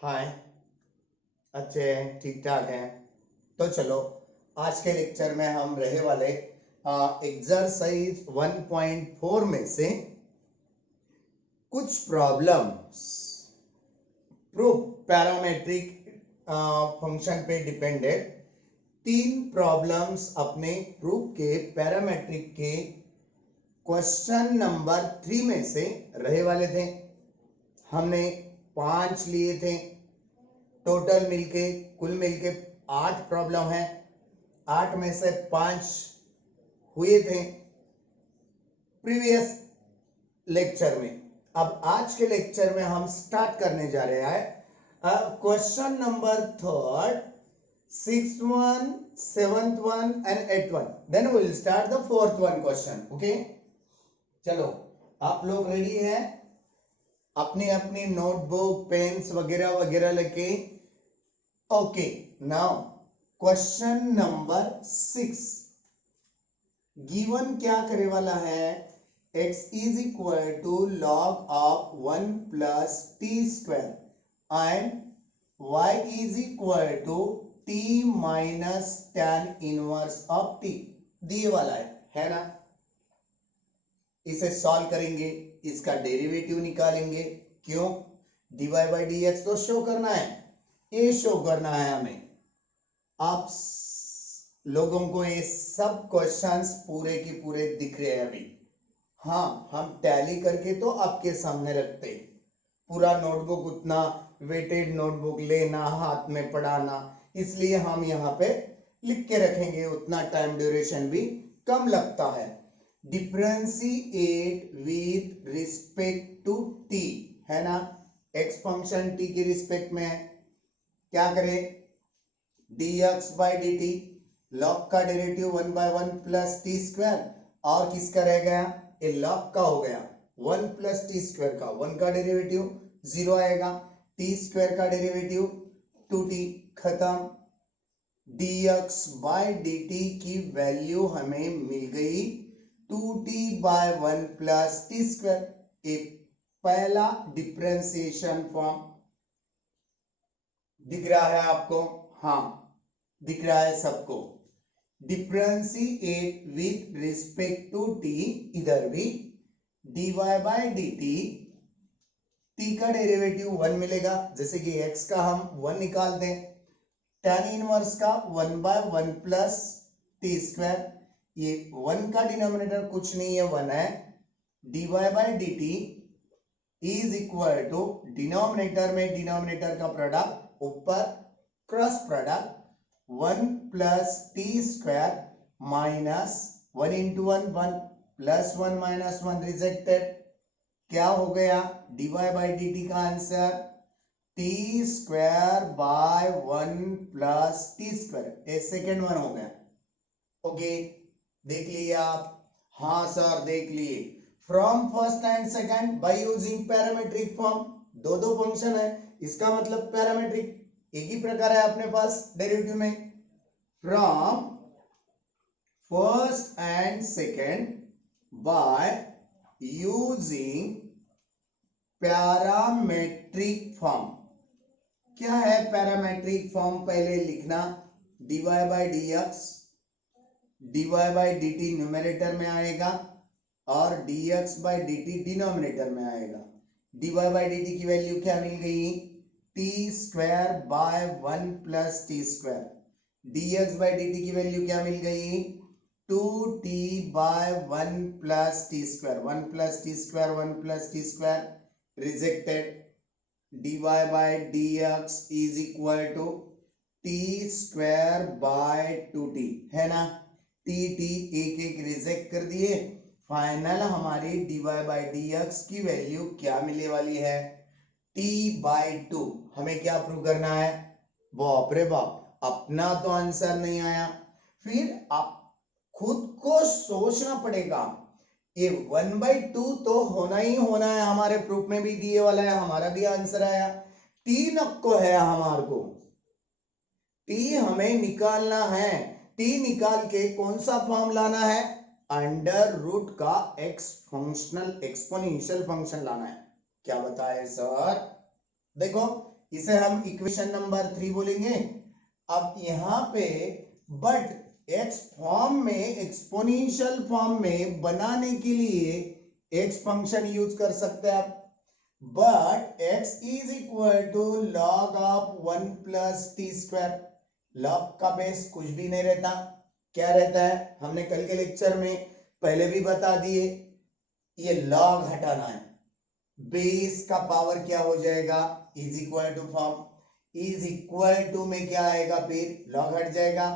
हाय। अच्छे हैं, ठीक ठाक हैं। तो चलो, आज के लेक्चर में हम रहे वाले एक्सरसाइज 1.4 में से कुछ प्रॉब्लम्स प्रूफ पैरामेट्रिक फंक्शन पे डिपेंडेड 3 प्रॉब्लम्स अपने प्रूफ के पैरामेट्रिक के क्वेश्चन नंबर 3 में से रहे वाले थे। हमने 5 लिए थे, टोटल मिलके कुल मिलके 8 प्रॉब्लम है। 8 में से 5 हुए थे प्रीवियस लेक्चर में। अब आज के लेक्चर में हम स्टार्ट करने जा रहे हैं question number 3rd, 6th one, 7th one and 8th one. Then we will start the 4th one question. Okay, चलो आप लोग रेडी हैं अपनी अपनी नोटबुक पेन्स वगैरह वगैरह लेके? Okay, now question number 6 given क्या करे वाला है? x is equal to log of 1 plus t square and y is equal to t minus tan inverse of t दिए वाला है ना? इसे सॉल्व करेंगे, इसका डेरिवेटिव निकालेंगे। क्यों? dy by dx तो शो करना है, ये शो करना है हमें। आप लोगों को ये सब क्वेश्चंस पूरे के पूरे दिख रहे हैं अभी? हाँ, हम टैली करके तो आपके सामने रखते। पूरा नोटबुक, उतना वेटेड नोटबुक लेना, हाथ में पढ़ाना, इसलिए हम यहाँ पे लिख के रखेंगे। उतना टाइम ड्यूरेशन भी कम लगता है। Differentiate with respect to t है ना? एक्स फंक्शन टी के रिस्पेक्ट में है, क्या करें? dx by dt, लॉग का derivative 1 by 1 plus t square, और किसका रह गया? ये लॉग का हो गया 1 plus t square का, 1 का डेरिवेटिव 0 आएगा, t square का डेरिवेटिव 2t, खत्म। dx by dt की वैल्यू हमें मिल गई 2t by 1 plus t square। ये पहला डिफरेंशिएशन फॉर्म दिख रहा है आपको? हाँ, दिख रहा है सबको। Differentiate with respect to t, इधर भी dy by dt, t का डेरिवेटिव 1 मिलेगा, जैसे कि x का हम 1 निकाल दें, tan इनवर्स का 1 by 1 plus t square, ये 1 का डिनोमिनेटर कुछ नहीं है, 1 है। dy by dt is equal to denominator में डिनोमिनेटर का प्रोडक्ट, ऊपर cross product 1 plus t square minus 1 into 1 1 plus 1 minus 1 rejected. क्या हो गया? dy बाई डी टी का answer t square by 1 plus t square, ये सेकेंड वन हो गया। ओके, देख लिए आप? हाँ सर, देख लिए। From first and second bye using parametric form, दो दो फंक्शन है, इसका मतलब पैरामेट्रिक एक ही प्रकार है अपने पास डेरिवेटिव में। From first and second bye using parametric form. क्या है पैरामेट्रिक फॉर्म? पहले लिखना dy by dx, dy by dt numerator में आएगा और dx बाई dt डिनोमिनेटर में आएगा। dy बाई dt की वैल्यू क्या मिल गई? T square by 1 plus t square. dx by dt की वैल्यू क्या मिल गई? 2t by 1 plus t square, 1 plus t square 1 plus t square, rejected. dy by dx is equal to t square by 2t है ना? T एक एक reject कर दिए। फाइनल हमारी dy बाई dx की वैल्यू क्या मिलने वाली है? t by 2। हमें क्या प्रूव करना है? बाप रे बाप, अपना तो आंसर नहीं आया, फिर आप खुद को सोचना पड़ेगा। ये 1 बाई 2 तो होना ही होना है, हमारे प्रूफ में भी दिए वाला है, हमारा भी आंसर आया। टी को है हमारे को, टी हमें निकालना है। टी निकाल के कौन सा फॉर्म लाना है? अंडर रूट का एक्स फंक्शनल एक्सपोनेंशियल फंक्शन लाना है। क्या बताए सर? देखो, इसे हम इक्वेशन नंबर 3 बोलेंगे। अब यहाँ पे बट एक्स फॉर्म में, एक्सपोनेंशियल फॉर्म में बनाने के लिए एक्स फंक्शन यूज कर सकते हैं आप, but x is equal to log of 1 plus t square. Log का बेस कुछ भी नहीं रहता, क्या रहता है, हमने कल के लेक्चर में पहले भी बता दिए, ये लॉग हटाना है, बेस का पावर क्या हो जाएगा, is equal to form, is equal to में क्या आएगा, फिर लॉग हट जाएगा,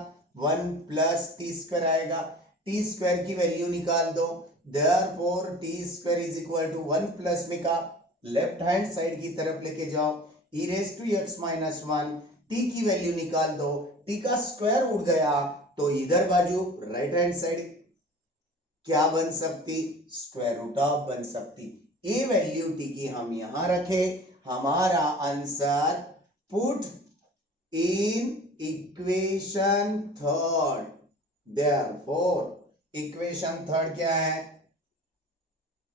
1 प्लस टी स्क्वायर आएगा, टी स्क्वायर की वैल्यू निकाल दो, therefore t square is equal to 1 plus में का लेफ्ट हैंड साइड की तरफ लेके जाओ, e raise to x minus 1, t की वैल्यू निकाल दो, t का स्क्वायर उड़ गया तो इधर बाजू राइट हैंड साइड क्या बन सकती, स्क्वायर रूट ऑफ बन सकती। ये वैल्यू t की हम यहां रखे, हमारा answer put in equation third, therefore equation third क्या है,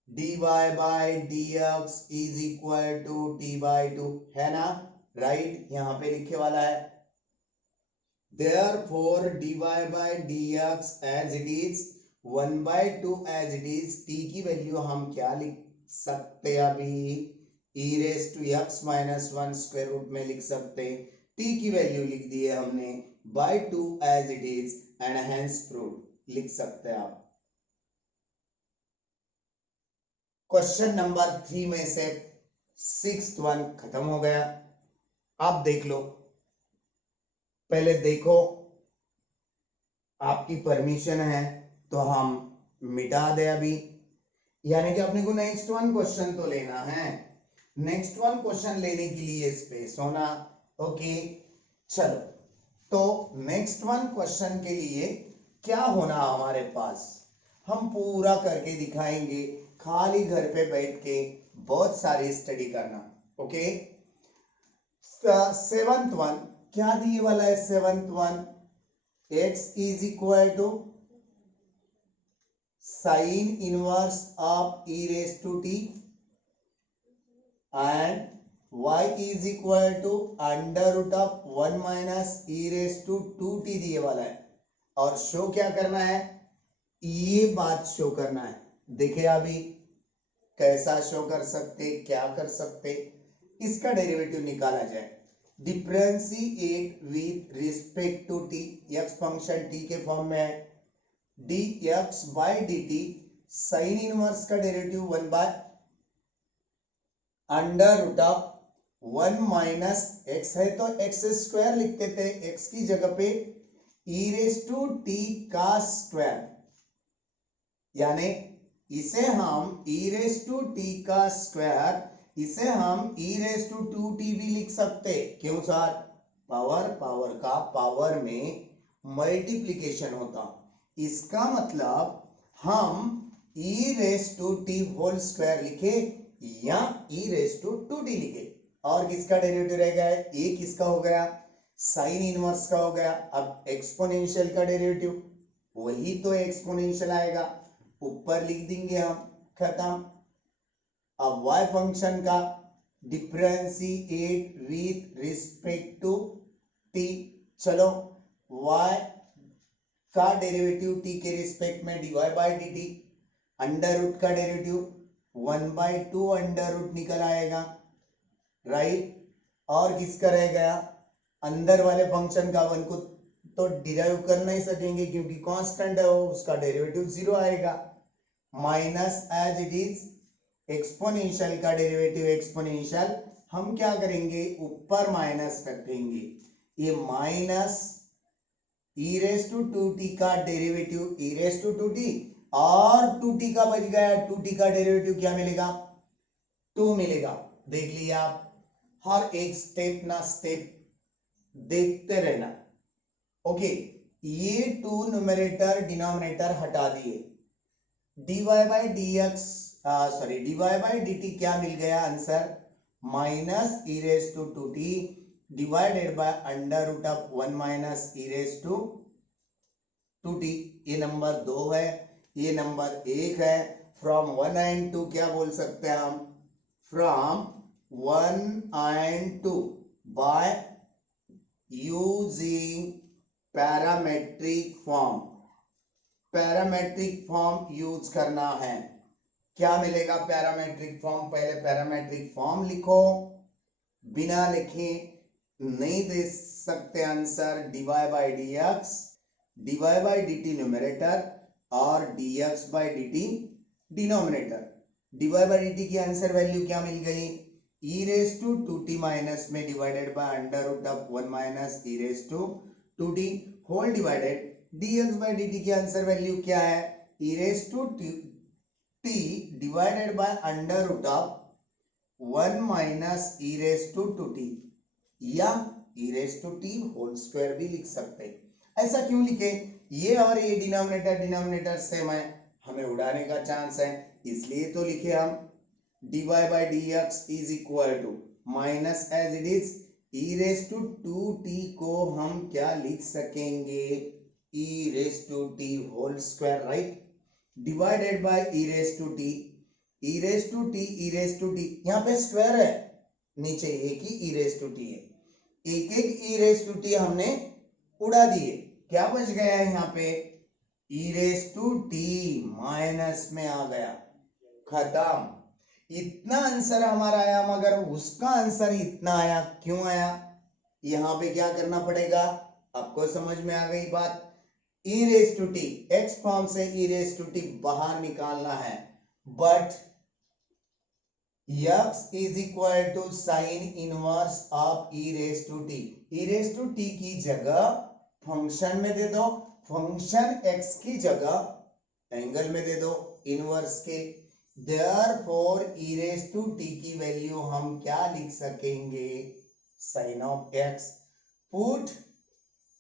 dy by dx is equal to t by 2, है ना, राइट, यहां पे लिखे वाला है, therefore dy by dx as it is 1 by 2 as it is, t की वैल्यू हम क्या लिख सकते हैं अभी, e raise to x minus 1 square root में लिख सकते, t की वैल्यू लिख दी है हमने by 2 as it is and hence proved लिख सकते हैं आप। क्वेश्चन नंबर 3 में से 6th वन खत्म हो गया। आप देख लो, पहले देखो, आपकी परमिशन है तो हम मिटा दे अभी, यानी कि अपने को नेक्स्ट वन क्वेश्चन तो लेना है, नेक्स्ट वन क्वेश्चन लेने के लिए स्पेस होना, ओके चलो, तो नेक्स्ट वन क्वेश्चन के लिए क्या होना हमारे पास, हम पूरा करके दिखाएंगे, खाली घर पे बैठ के बहुत सारी स्टडी करना, ओके। 7th वन क्या दिए वाला है, 7th one x is equal to sine inverse of e raise to t and y is equal to under root of 1 minus e raise to 2t दिए वाला है, और शो क्या करना है, ये बात शो करना है। देखिए अभी कैसा शो कर सकते, क्या कर सकते, इसका डेरिवेटिव निकाला जाए, differentiate with respect to t, x function t के फॉर्म में है, dx by dt sine inverse का derivative 1 by under root of 1 minus x है तो x स्क्वायर लिखते थे, x की जगह पे e रेज टू t का स्क्वायर, यानी इसे हम e रेज टू t का स्क्वायर, इसे हम e रेज टू 2t भी लिख सकते, क्यों सर, पावर पावर का पावर में मल्टीप्लिकेशन होता, इसका मतलब हम e raise to t whole square लिखे या e रेज टू 2t लिखे, और किसका डेरिवेटिव रह गया है, एक किसका हो गया, साइन इनवर्स का हो गया, अब एक्सपोनेंशियल का डेरिवेटिव वही तो एक्सपोनेंशियल आएगा, ऊपर लिख देंगे हम, खत्म। अब y फंक्शन का differentiate with respect to t, चलो y का डेरिवेटिव t के रिस्पेक्ट में dy by dt, under root का डेरिवेटिव 1 बाय 2 अंडर रूट निकल आएगा, राइट, और किसका रह गया, अंदर वाले फंक्शन का 1 को तो डिराइव कर नहीं सकेंगे क्योंकि कांस्टेंट है वो, उसका डेरिवेटिव 0 आएगा, minus as it is exponential का डेरिवेटिव एक्सपोनेंशियल, हम क्या करेंगे ऊपर माइनस रखेंगे, ये minus e raise to 2t का derivative e raise to 2t, और 2t का बच गया, 2t का डेरिवेटिव क्या मिलेगा, 2 मिलेगा, देख लिया आप, हर एक स्टेप ना स्टेप देखते रहना, ओके। ये 2 न्यूमरेटर डिनोमिनेटर हटा दिए, dy by dx sorry dy by dt क्या मिल गया answer, minus e raise to 2t divided by under root of 1 minus e raise to 2t, ये नंबर 2 है, ये नंबर 1 है, फ्रॉम 1 एंड 2 क्या बोल सकते हैं हम, from 1 and 2 by using parametric form, parametric form use करना है। क्या मिलेगा पैरामेट्रिक फॉर्म? पहले पैरामेट्रिक फॉर्म लिखो, बिना लिखे नहीं दे सकते answer. dy by D X, dy by D T numerator और dx by D T denominator. dy by D T की आंसर वैल्यू क्या मिल गई? e race to 2t minus में divided by under root of 1 minus e race to 2t whole divided dx by D T की answer value क्या है? e race to t divided by under root of 1 minus e race to 2t या e race to t whole square भी लिख सकते हैं। ऐसा क्यों लिखे? ये और ये डिनोमिनेटर सेम है, हमें उड़ाने का चांस है, इसलिए तो लिखे हम dy by D x is equal to minus as it is e race to 2t को हम क्या लिख सकेंगे? e race to t whole square, right, divided by e race to t, e race to t, e race to t, यहाँ पे square है, नीचे एक ही e रेस टू t है, एक एक e रेस टू t हमने उड़ा दिए, क्या बच गया है यहाँ पे? e race to t minus में आ गया, खत्म। इतना आंसर हमारा आया, मगर उसका आंसर इतना आया, क्यों आया? यहाँ पे क्या करना पड़ेगा? आपको समझ में आ गई बात? e race to t, x form से e रेस टू t बाहर निकालना है, but x is equal to sine inverse of e race to t। e race to t की जगह फंक्शन में दे दो, फंक्शन x की जगह एंगल में दे दो इनवर्स के। Therefore e race to t की वैल्यू हम क्या लिख सकेंगे? Sine of x। Put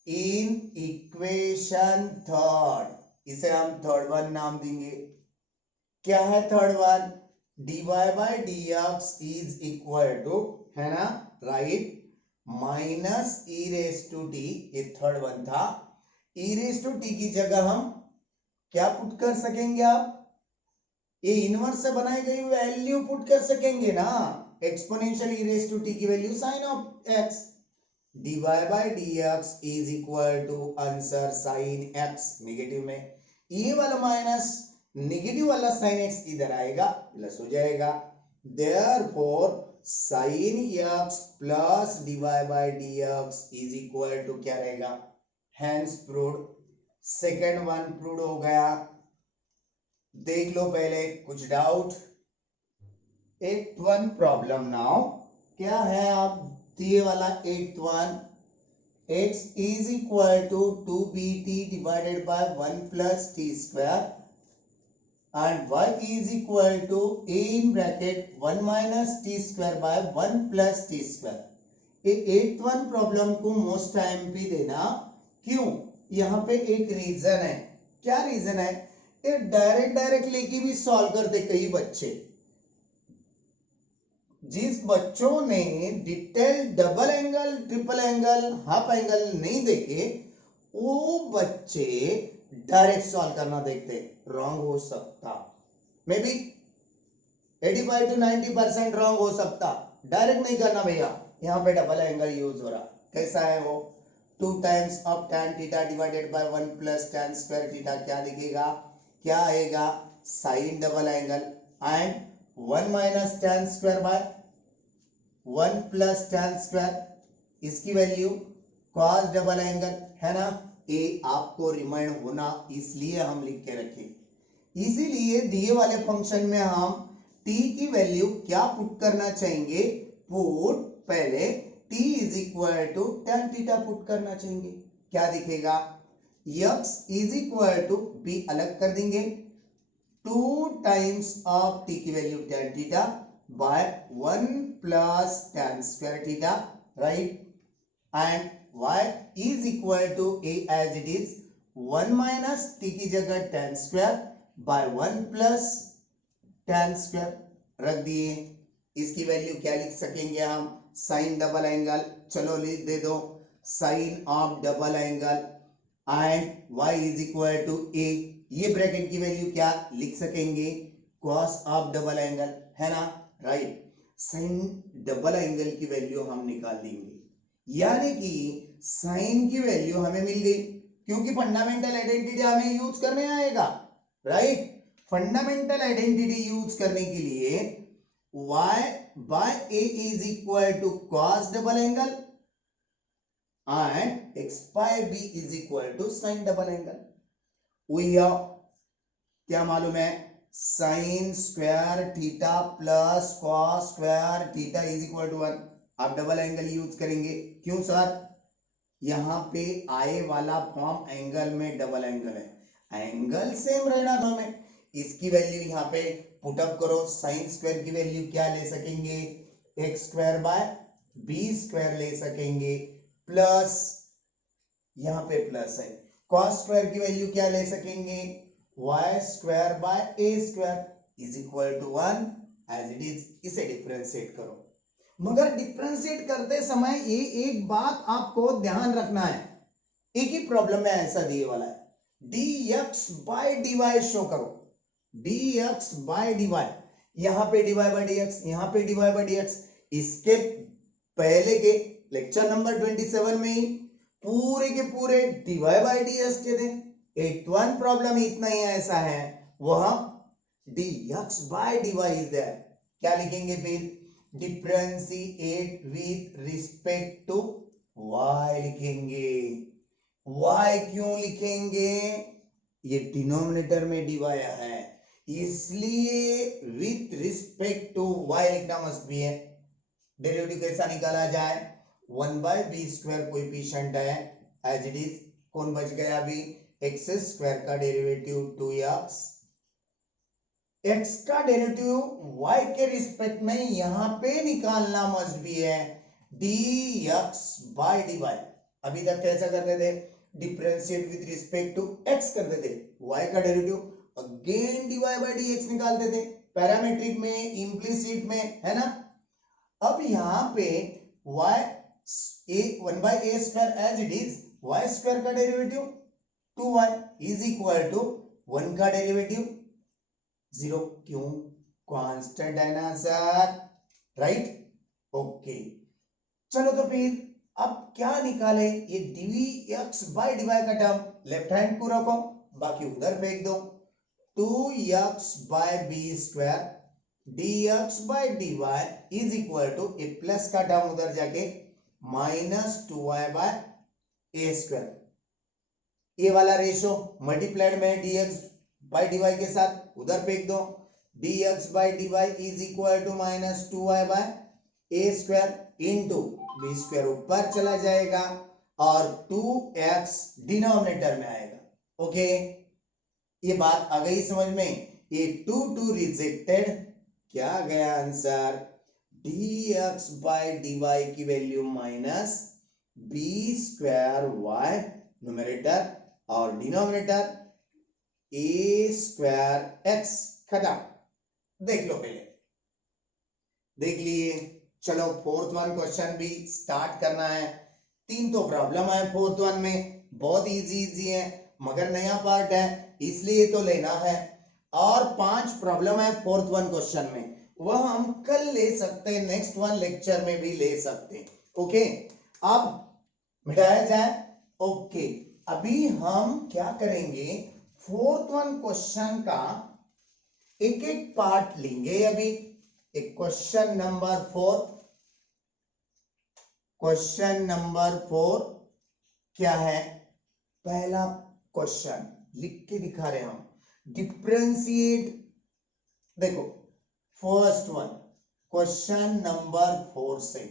in equation third, इसे हम थर्ड वन नाम देंगे। क्या है third one? dy by D x is equal to, है ना, right, minus e race to t, ये थर्ड वन था। e रेस टू t की जगह हम क्या पुट कर सकेंगे? आप ये इनवर्स से बनाई गई वैल्यू पुट कर सकेंगे ना, exponential e race to t की value sine of x। dy by D x is equal to answer sine x, negative में ये वाला माइनस, नेगेटिव वाला साइन x इधर आएगा, प्लस हो जाएगा। Therefore sine x plus dy by D x is equal to क्या रहेगा? Hence proved. Second one proved हो गया। देख लो पहले, कुछ doubt? At one problem now क्या है? आप दिए वाला eight one, x is equal to 2bt divided by 1 plus t square and y is equal to a in bracket 1 minus t square by 1 plus t square। ये 8th problem को most time पे देना, क्यों? यहाँ पे एक reason है। क्या रीजन है? ये डायरेक्ट लेके भी सॉल्व करते कई बच्चे। जिस बच्चों ने detail double angle, triple angle, half angle नहीं देखे, वो बच्चे डायरेक्ट सॉल्व करना देखते, रॉन्ग हो सकता, मे बी 85 to 90% रॉन्ग हो सकता। डायरेक्ट नहीं करना भैया, यहाँ पे डबल एंगल यूज हो रहा। कैसा है वो? 2 times of tan theta divided by 1 plus tan square theta, क्या दिखेगा? क्या आएगा? Sine double angle and 1 minus tan square by 1 plus tan square, इसकी वैल्यू cos डबल एंगल, है ना। ये आपको रिमाइंड होना, इसलिए हम लिख के रखे। इसीलिए दिए वाले फंक्शन में हम t की वैल्यू क्या पुट करना चाहेंगे? पुट पहले t is equal to tan theta put करना चाहेंगे। क्या दिखेगा? x is equal to, b अलग कर देंगे, 2 टाइम्स ऑफ t की value tan theta by 1 plus tan square theta, right, and y is equal to a as it is 1 minus t की जगह tan square by 1 plus tan square रख दिए। इसकी value क्या लिख सकेंगे हम? साइन डबल एंगल, चलो लिख दे दो, sine of double angle and y is equal to a, ये ब्रैकेट की वैल्यू क्या लिख सकेंगे? cos ऑफ डबल एंगल, है ना, राइट। साइन डबल एंगल की वैल्यू हम निकाल देंगे, यानी कि साइन की वैल्यू हमें मिल गई, क्योंकि फंडामेंटल आइडेंटिटी हमें यूज करने आएगा, राइट। फंडामेंटल आइडेंटिटी यूज करने के लिए y by a is equal to cos double angle and x by b is equal to sin double angle। we have क्या मालूम है, sine square theta plus cos square theta is equal to 1। आप double angle use करेंगे, क्यों sir, यहाँ पे आए वाला फॉर्म एंगल में डबल एंगल है, एंगल सेम रहना था हमें। इसकी वैल्यू यहाँ पे पुटअप करो, साइन स्क्वायर की वैल्यू क्या ले सकेंगे, x square by b square ले सकेंगे, प्लस यहाँ पे प्लस है, कॉस स्क्वायर की वैल्यू क्या ले सकेंगे, y square by a square is equal to 1 as it is. इसे डिफरेंशिएट करो, मगर डिफरेंशिएट करते समय ये एक बात आपको ध्यान रखना है, एक ही प्रॉब्लम में ऐसा दिए वाला है, dx बाय dy शो करो, dx बाय dy, यहां पे dy बाय dx, यहां पे dy बाय dx। इसके पहले के लेक्चर नंबर 27 में ही पूरे के पूरे dy बाय dx के थे। 81 प्रॉब्लम इतना ही ऐसा है, वह dx by dy is there. क्या लिखेंगे फिर, differentiate with respect to y लिखेंगे। y क्यों लिखेंगे, ये डिनोमिनेटर में dy है, इसलिए विथ रिस्पेक्ट टू y लिखना मस्ट भी है। डेरिवेटिव कैसा निकाला जाए, 1 बाय बी स्क्वायर कोएफिशिएंट है एज इट इज, कौन बच गया अभी, एक्स स्क्वायर का डेरिवेटिव 2x, एक्स का डेरिवेटिव y के रिस्पेक्ट में यहां पे निकालना मस्ट भी है, dx बाय dy। अभी तक कैसा करते थे, differentiate with respect to x करते थे, y का derivative again dy by dx निकालते थे, पैरामीट्रिक में इम्प्लिसिट में, है ना। अब यहां पे y a 1 by a square as it is, y square का derivative 2y is equal to 1 का डेरिवेटिव 0, क्यों, कांस्टेंट है ना सर, राइट, ओके। चलो तो फिर अब क्या निकाले, ये dx बाय dy का टर्म लेफ्ट हैंड को रखो, बाकी उधर फेंक दो, 2x by b square dx by dy is equal to a plus का टर्म उधर जाके minus 2y by a square, ये वाला रेशो मल्टीप्लाइड में dx बाय dy के साथ, उधर फेंक दो, dx by dy is equal to minus 2y by a square into b square ऊपर चला जाएगा और 2x डिनोमिनेटर में आएगा, ओके। ये बात आ गई समझ में, ये 2 रिजेक्टेड, क्या गया आंसर, dx बाय dy की value minus b square y numerator और डिनोमिनेटर ए स्क्वायर एक्स, खत्म। देख लो पहले, देख लिए, चलो फोर्थ वन क्वेश्चन भी स्टार्ट करना है। 3 तो प्रॉब्लम है फोर्थ वन में, बहुत इजी है, मगर नया पार्ट है इसलिए तो लेना है, और 5 प्रॉब्लम है फोर्थ वन क्वेश्चन में, वह हम कल ले सकते हैं, नेक्स्ट वन लेक्चर में भी ले सकते हैं, ओके। अब मिटाया जाए, ओके। अभी हम क्या करेंगे, फोर्थ वन क्वेश्चन का एक एक पार्ट लेंगे। अभी एक क्वेश्चन नंबर 4, क्वेश्चन नंबर 4 क्या है, पहला क्वेश्चन लिख के दिखा रहे हम, डिफरेंशिएट, देखो फर्स्ट वन क्वेश्चन नंबर 4 से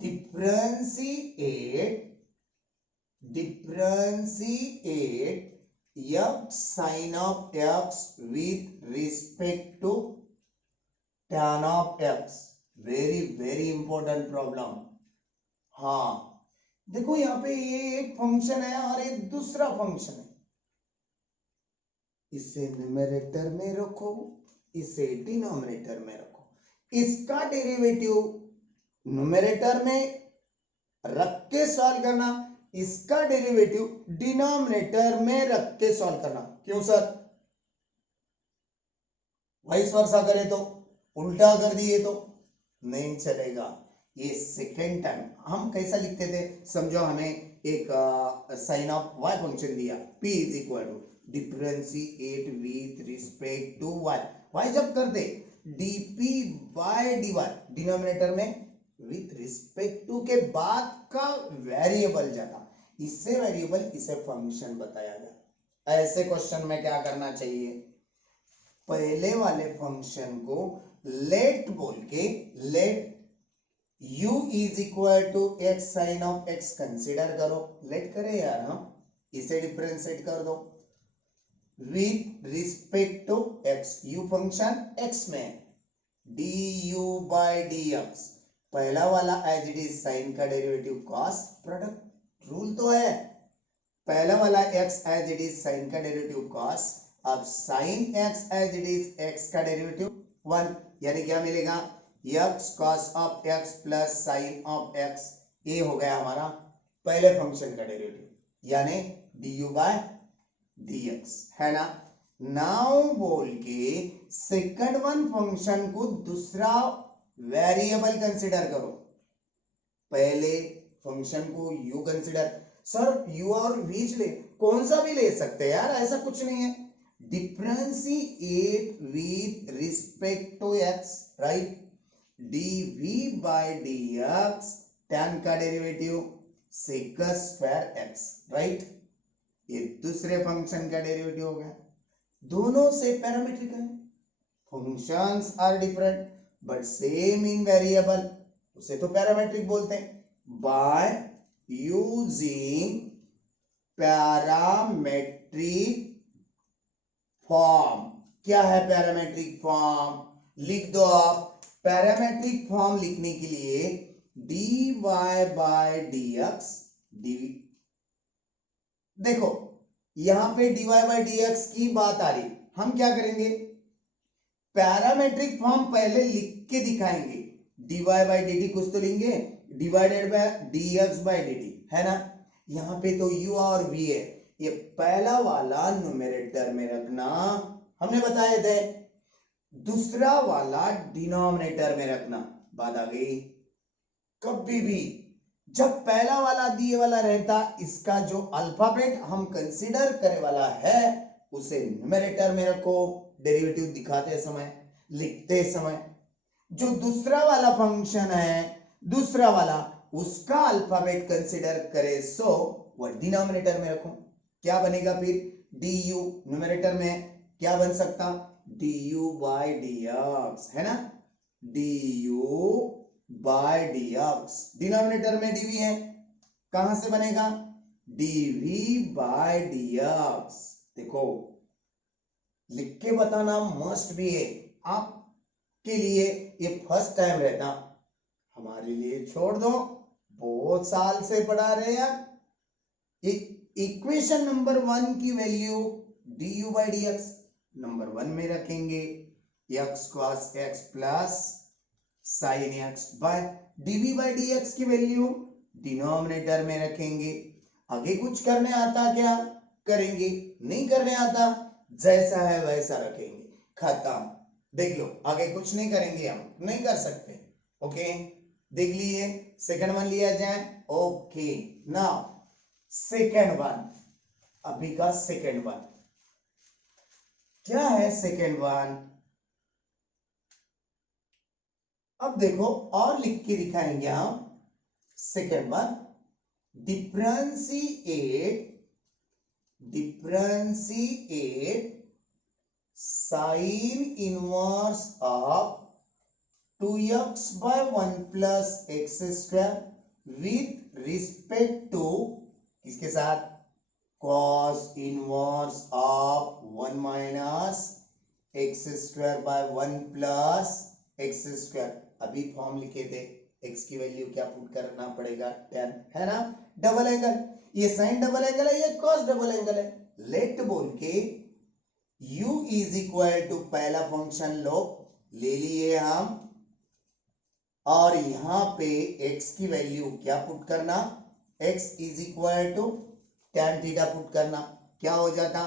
differentiate x sin of x with respect to tan of x, very important problem. हाँ देखो यहाँ पे ये एक फंक्शन है और एक दूसरा फंक्शन है, इसे न्यूमरेटर में रखो, इसे डिनोमिनेटर में रखो, इसका डेरिवेटिव न्यूमरेटर में रख के सॉल्व करना, इसका डेरिवेटिव डिनोमिनेटर में रख के सॉल्व करना। क्यों सर, वाइस वर्सा करे तो, उल्टा कर दिए तो नहीं चलेगा, ये सेकेंड टाइम हम कैसा लिखते थे, समझो हमें एक साइन ऑफ y फंक्शन दिया, p is equal to differentiate with respect to y, y जब कर दे dp बाय dy डिनोमिनेटर में विथ रिस्पेक्ट टू के बाद का वेरिएबल जाता, इससे वेरिएबल इसे फंक्शन बताया गया। ऐसे क्वेश्चन में क्या करना चाहिए, पहले वाले फंक्शन को लेट बोल के let u is equal to x sine of x consider करो, लेट करे यार हम, इसे डिफरेंशिएट कर दो with respect to x, u function x में du बाय dx, पहला वाला एज इट इज साइन का डेरिवेटिव कॉस, प्रोडक्ट रूल तो है, पहला वाला x as it is sine का डेरिवेटिव कॉस, अब sine x as it is x का डेरिवेटिव 1, यानी क्या मिलेगा x cos of x plus sign of x, ये हो गया हमारा पहले फंक्शन का डेरिवेटिव, यानी du बाय dx है ना। नाउ बोल के सेकंड वन फंक्शन को दूसरा वेरिएबल कंसिडर करो, पहले फंक्शन को u कंसिडर, सर u और v ले, कौन सा भी ले सकते हैं यार, ऐसा कुछ नहीं है, differentiate with respect to x, right, dv by dx tan का derivative sec square x, right, ये दूसरे फंक्शन का डेरिवेटिव हो गया, दोनों से पैरामीट्रिक है, functions are different but same in variable, उसे तो पैरामीट्रिक बोलते हैं, बाय यूजिंग पैरामेट्रिक फॉर्म। क्या है पैरामेट्रिक फॉर्म, लिख दो आप, पैरामेट्रिक फॉर्म लिखने के लिए dy बाय dx, देखो यहां पे dy बाय dx की बात आ रही, हम क्या करेंगे, पैरामेट्रिक फॉर्म पहले लिख के दिखाएंगे, dy बाय dt कुछ तो लेंगे, divided by dx by dt, है ना, यहाँ पे तो u और v है, ये पहला वाला न्यूमरेटर में रखना हमने बताए थे, दूसरा वाला डिनोमिनेटर में रखना, बात आ गई। कभी भी जब पहला वाला दिए वाला रहता, इसका जो अल्फाबेट हम कंसीडर करे वाला है उसे न्यूमरेटर में रखो, डेरिवेटिव दिखाते समय लिखते समय, जो दूसरा वाला फंक्शन है दूसरा वाला उसका अल्फाबेट कंसीडर करे सो वह डिनोमिनेटर में रखो, क्या बनेगा फिर du, न्यूमरेटर में क्या बन सकता du बाय dx, है ना, du बाय dx, डिनोमिनेटर में dv है, कहां से बनेगा dv बाय dx, देखो लिख के बताना मस्ट भी है, आपके लिए ये फर्स्ट टाइम रहता, हमारे लिए छोड़ दो, बहुत साल से पढ़ा रहे यार। इक्वेशन नंबर 1 की value du by dx number 1 में रखेंगे, x cos x plus sine x by dv by dx की वैल्यू डिनोमिनेटर में रखेंगे, आगे कुछ करने आता क्या करेंगे, नहीं करने आता, जैसा है वैसा रखेंगे, खत्म, देख लो आगे कुछ नहीं करेंगे, हम नहीं कर सकते, ओके, देख लिए, सेकंड वन लिया जाए, ओके, नाउ सेकंड वन, अभी का सेकंड वन क्या है, सेकंड वन अब देखो और लिख के दिखाएंगे हम, second one differentiate sign inverse of 2x by 1 plus x square with respect to किसके साथ cos inverse of 1 minus x square by 1 plus x square, अभी फॉर्म लिखे थे, x की वैल्यू क्या पुट करना पड़ेगा 10, है ना, डबल एंगल, ये साइन डबल एंगल है, ये cos डबल एंगल है, लेट बोल के u इज इक्वल टू पहला फंक्शन लो ले लिए हम, और यहां पे x की वैल्यू क्या पुट करना, x is equal to tan theta put करना, क्या हो जाता,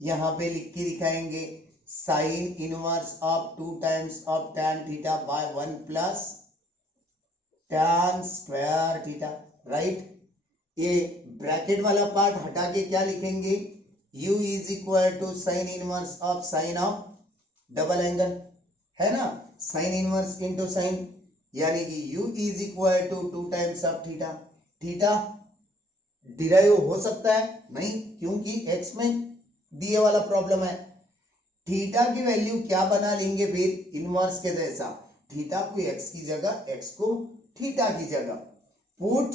यहां पे लिख के दिखाएंगे sine inverse of 2 times of tan theta by 1 plus tan square theta, right. ये ब्रैकेट वाला पार्ट हटा के क्या लिखेंगे, u is equal to sine inverse of sine of double angle, है ना, साइन इनवर्स इंटू साइन, यानी कि u is equal to 2 times of theta. Theta derive हो सकता है नहीं, क्योंकि x में दिए वाला प्रॉब्लम है। थीटा की वैल्यू क्या बना लेंगे फिर, इनवर्स के जैसा, थीटा को x की जगह, x को थीटा की जगह, put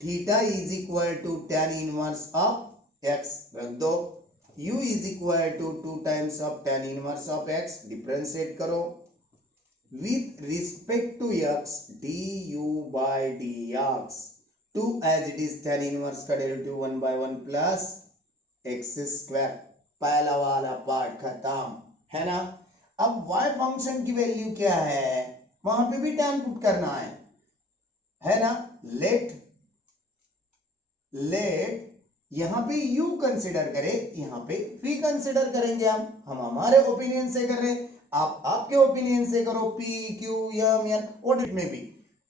theta is equal to tan inverse of x, रख दो, u is equal to 2 times of tan inverse of x, differentiate करो, with respect to x du by dx, 2 as it is tan inverse का derivative 1 by 1 plus x square, पहला वाला part खत्म, है ना। अब y फंक्शन की value क्या है, वहां पे भी tan पुट करना है ना। लेट यहां पे u कंसिडर करें, यहां पे v कंसिडर करेंगे, हम हमारे ओपिनियन से कर रहे, आप आपके ओपिनियन से करो, p q m n what it may be.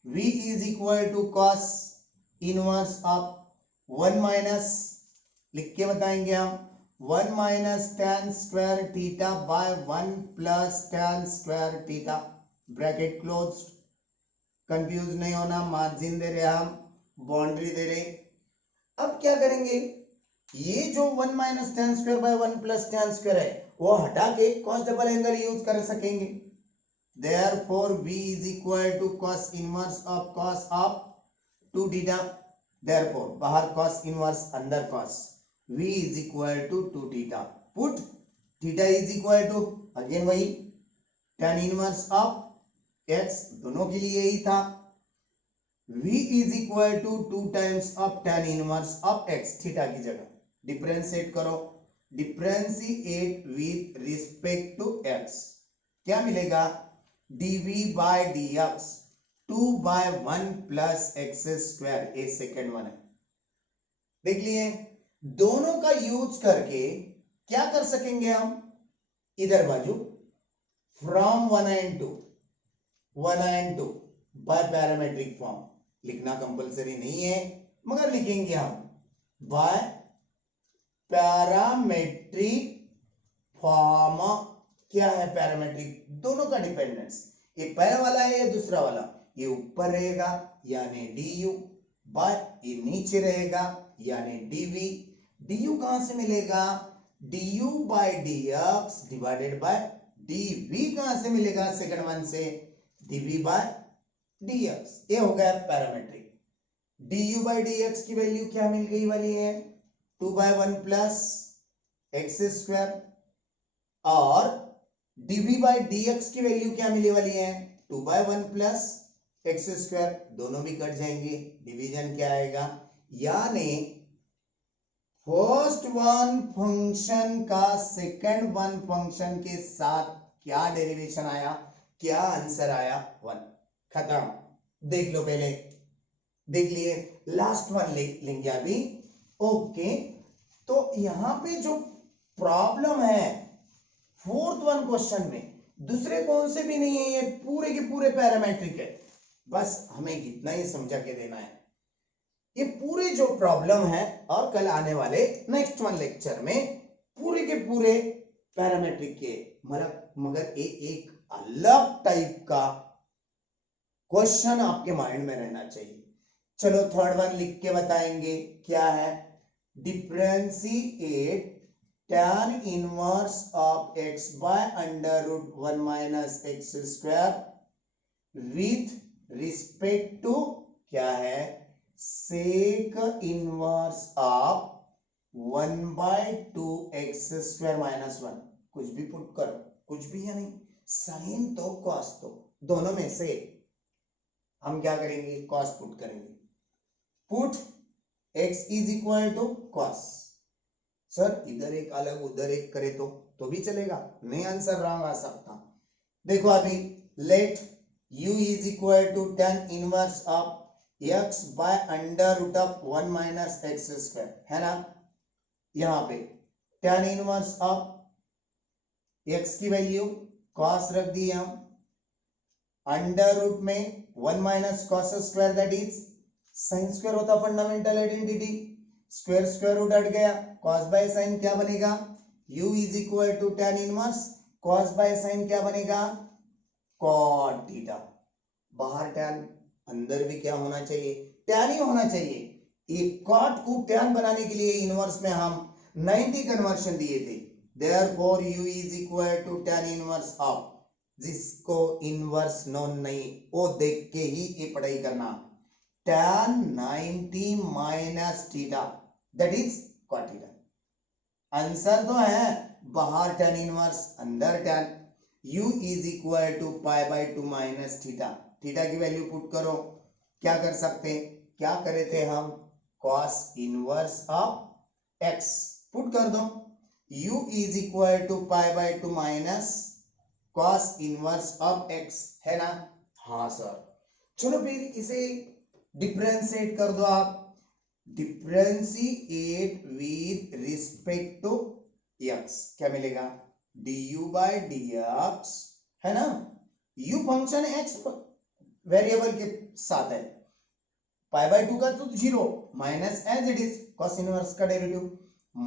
v is equal to cos inverse of 1 minus, लिख के बताएंगे हम, 1 minus tan square theta by 1 plus tan square theta, bracket closed. Confuse नहीं होना, मार्जिन दे रहे हम, बाउंड्री दे रहे। अब क्या करेंगे, ये जो 1 minus tan square by 1 plus tan square है वो हटा के cos डबल एंगल यूज कर सकेंगे। Therefore v is equal to cos inverse of cos of 2 theta, therefore बाहर cos इनवर्स अंदर cos, v is equal to 2 theta, put theta is equal to again वही tan inverse of x, दोनों के लिए यही था, v is equal to 2 times of tan inverse of x, theta की जगह, डिफरेंशिएट करो, differentiate with respect to x, क्या मिलेगा, dv by dx 2 by 1 plus x square, ये सेकेंड वन है, देख लिए। दोनों का यूज करके क्या कर सकेंगे हम, इधर बाजू from 1 and 2 by parametric form, लिखना कंपलसरी नहीं है मगर लिखेंगे हम, बाय पैरामेट्रिक फॉर्म। क्या है पैरामेट्रिक, दोनों का डिपेंडेंस, ये पहला वाला है ये दूसरा वाला, ये ऊपर रहेगा यानी du बाय ये नीचे रहेगा यानी dv, du कहां से मिलेगा, du by dx divided by dv, कहां से मिलेगा, सेकंड वन से, dv बाय dx, ये हो गया पैरामेट्रिक। du बाय dx की वैल्यू क्या मिल गई वाली है, 2 बाय 1 प्लस एक्स स्क्वायर, और dv बाय dx की वैल्यू क्या मिलने वाली है, 2 बाय 1 प्लस एक्स स्क्वायर, दोनों भी कट जाएंगे, डिवीजन क्या आएगा, यानी फर्स्ट वन फंक्शन का सेकंड वन फंक्शन के साथ क्या डेरिवेशन आया, क्या आंसर आया, 1, खत्म। देख लो पहले, देख लिए, लास्ट वन लेंगे अभी, ओके। तो यहां पे जो प्रॉब्लम है फोर्थ वन क्वेश्चन में, दूसरे कौन से भी नहीं है, ये पूरे के पूरे पैरामेट्रिक है, बस हमें इतना ही समझा के देना है। ये पूरे जो प्रॉब्लम है और कल आने वाले नेक्स्ट वन लेक्चर में पूरे के पूरे पैरामेट्रिक के, मगर एक अलग टाइप का क्वेश्चन आपके माइंड में रहना चाहिए। चलो थर्ड वन लिख के बताएंगे, क्या है, differentiate tan inverse of x by under root 1 minus x square with respect to क्या है, sec inverse of 1 by 2 x square minus 1, कुछ भी पुट करो, कुछ भी या नहीं, साइन तो कॉस तो, दोनों में से हम क्या करेंगे, कॉस पुट करेंगे, put x is equal to cos, sir इधर एक अलग उधर एक करे तो भी चलेगा, नहीं आंसर रॉन्ग आ सकता। देखो अभी let u is equal to tan inverse of x by under root of 1 minus x square, है ना, यहां पे tan इनवर्स ऑफ x की वैल्यू cos रख दी हम, अंडर रूट में 1 minus cos square that is sine square होता fundamental identity, square square root हट गया, कॉस बाय साइन क्या बनेगा, u is equal to tan inverse cos by sine क्या बनेगा, कॉट थीटा। बाहर tan, अंदर भी क्या होना चाहिए, tan ही होना चाहिए। एक कॉट को tan बनाने के लिए इनवर्स में हम 90 कन्वर्शन दिए थे, therefore u is equal to tan inverse of, जिसको इनवर्स नोन नहीं वो देख के ही ये पढ़ाई करना, tan 90 minus theta that is cot theta. Answer तो है बाहर tan इनवर्स अंदर tan, u is equal to pi by 2 minus theta, theta की वैल्यू पुट करो, क्या कर सकते हैं, क्या करे थे हम, cos inverse of x put कर दो, u is equal to pi by 2 minus cos inverse of x, है ना, हाँ सर। चलो फिर इसे डिफरेंशिएट कर दो आप, differentiate with respect to x, क्या मिलेगा, du बाय dx, है ना, u फंक्शन x वेरिएबल के साथ है, पाई बाय 2 का तो 0 minus as it is cos inverse का derivative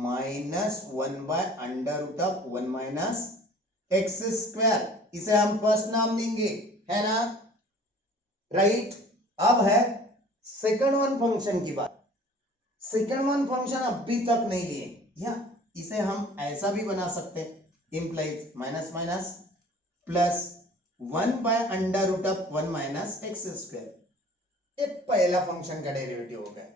minus 1 by under root of 1 minus x square, इसे हम फर्स्ट नाम देंगे, है ना, राइट। अब है सेकंड वन फंक्शन की बात, सेकंड वन फंक्शन अभी तक नहीं लिए, या इसे हम ऐसा भी बना सकते हैं, implies minus minus plus 1 by under root of 1 minus x square, ये पहला फंक्शन का डेरिवेटिव हो गया।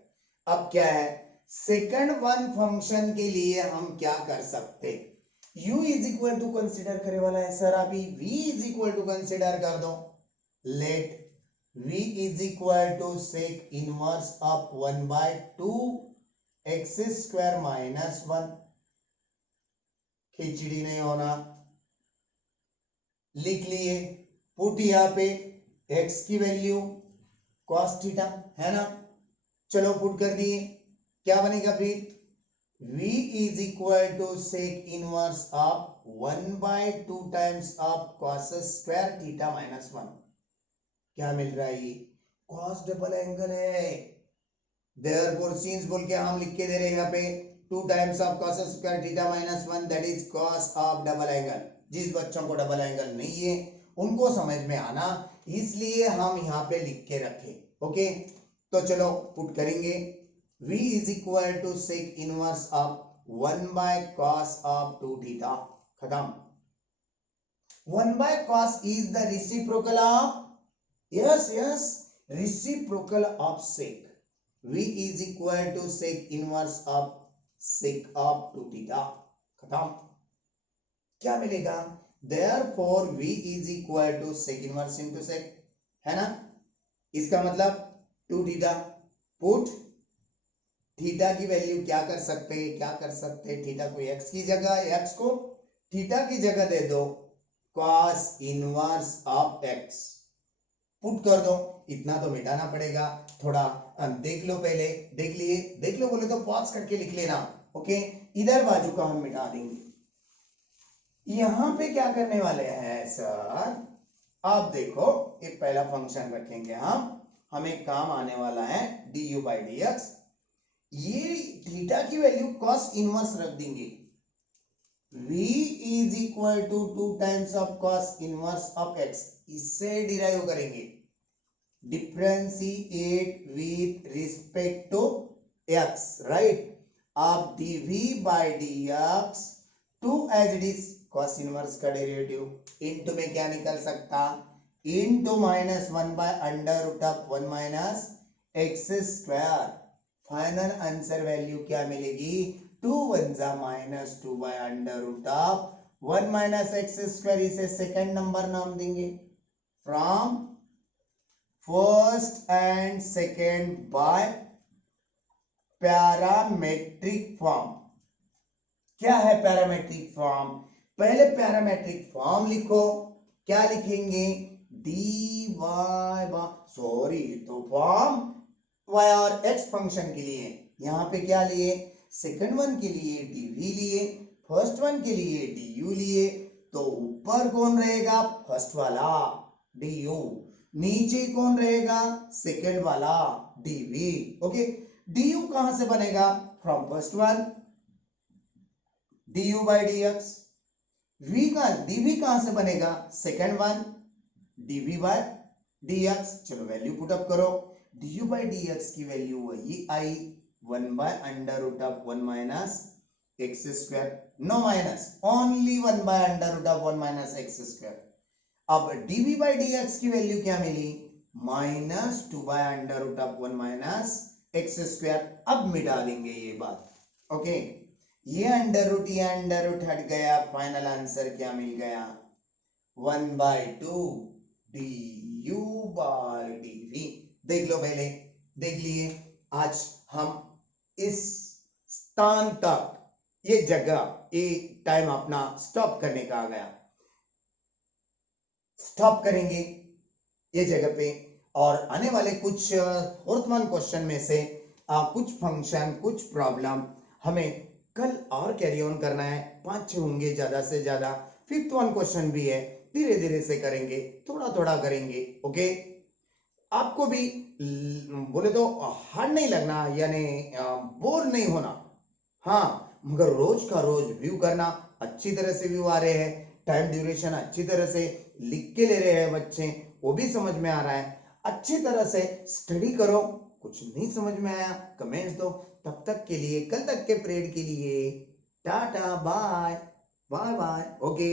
अब क्या है, सेकंड वन फंक्शन के लिए हम क्या कर सकते, u is equal to consider करे वाला है सर, अभी v is equal to consider कर दो, let v is equal to sec inverse of 1 by 2 x square minus 1, खिचड़ी नहीं होना, लिख लिए, पुट यहां पे x की वैल्यू cos थीटा, है ना, चलो पुट कर दिए, क्या बनेगा फिर, v is equal to sec inverse of 1 by 2 times of cos square theta minus 1, क्या मिल रहा है, ये cos डबल एंगल है, देयरफॉर सिंस बोल के हम लिख के दे रहे हैं यहाँ पे 2 times of cos square theta minus 1 that is cos of double angle. जिस बच्चों को डबल एंगल नहीं है उनको समझ में आना, इसलिए हम यहाँ पे लिख के रखे, ओके। तो चलो पुट करेंगे, v is equal to sec inverse of 1 by cos of 2 theta, खत्म। 1 by cos is the reciprocal of, yes yes, reciprocal of sec, v is equal to sec inverse of sec of 2 theta, खत्म। क्या मिलेगा, therefore v is equal to sec inverse into sec, है ना, इसका मतलब 2 theta, put theta की value क्या कर सकते हैं, क्या कर सकते हैं, थीटा को x की जगह, x को थीटा की जगह दे दो cos inverse of x, put कर दो, इतना तो मिटाना पड़ेगा, थोड़ा देख लो, पहले देख लिए, देख लो बोले तो पॉज करके लिख लेना, ओके। इधर बाजू का हम मिटा देंगे, यहां पे क्या करने वाले हैं सर, आप देखो, एक पहला फंक्शन रखेंगे हम, हमें काम आने वाला है du बाई dx, ये थीटा की वैल्यू cos इनवर्स रख देंगे, v is equal to 2 times of cos inverse of x, इससे डिराइव करेंगे, differentiate with respect to x, right, आप dv by dx 2 as it is cos inverse का derivative into में क्या निकल सकता, into minus 1 by under root of 1 minus x square, final answer value क्या मिलेगी, 2 1 जा minus 2 by under root of 1 minus x square, इसे सेकंड नंबर नाम देंगे, from first and second by parametric form. क्या है पैरामेट्रिक फॉर्म, पहले parametric form लिखो, क्या लिखेंगे, dy बाय, सॉरी तो फॉर्म y और x फंक्शन के लिए, यहां पे क्या लिए, सेकंड वन के लिए dv लिए, फर्स्ट वन के लिए du लिए, तो ऊपर कौन रहेगा, फर्स्ट वाला du, नीचे कौन रहेगा, सेकंड वाला डीवी। ओके, डीयू कहां से बनेगा, from first one d u by D x. V का डीवी कहां से बनेगा, second one d v by d x. चलो वैल्यू पुट अप करो, d u by D x की वैल्यू वही आई 1 by under root of 1 minus x square, no minus, only 1 by under root of 1 minus x square. अब d v by D x की value क्या मिली, minus 2 by under root of 1 minus x square. अब मिटा देंगे ये बात। ओके, ये अंडर रूट हट गया, फाइनल आंसर क्या मिल गया, 1 by 2 d u by d v. देख लो पहले, देख लिए। आज हम इस स्थान तक, ये जगह, ये टाइम अपना स्टॉप करने का आ गया, स्टॉप करेंगे ये जगह पे। और आने वाले कुछ फोर्थ वन क्वेश्चन में से कुछ फंक्शन, कुछ प्रॉब्लम हमें कल और कैरी ऑन करना है। 5-6 होंगे ज्यादा से ज्यादा। फिफ्थ वन क्वेश्चन भी है, धीरे धीरे से करेंगे, थोड़ा थोड़ा करेंगे। ओके, आपको भी बोले तो हार्ड नहीं लगना, यानी बोर नहीं होना। हाँ, मगर रोज का रोज व्यू करना, अच्छी तरह से व्यू आ रहे हैं, टाइम ड्यूरेशन अच्छी तरह से लिख के ले रहे हैं बच्चे, वो भी समझ में आ रहा है। अच्छी तरह से स्टडी करो, कुछ नहीं समझ में आया कमेंट्स दो। तब तक के लिए, कल तक के पीरियड के लिए tata bye bye bye. Okay.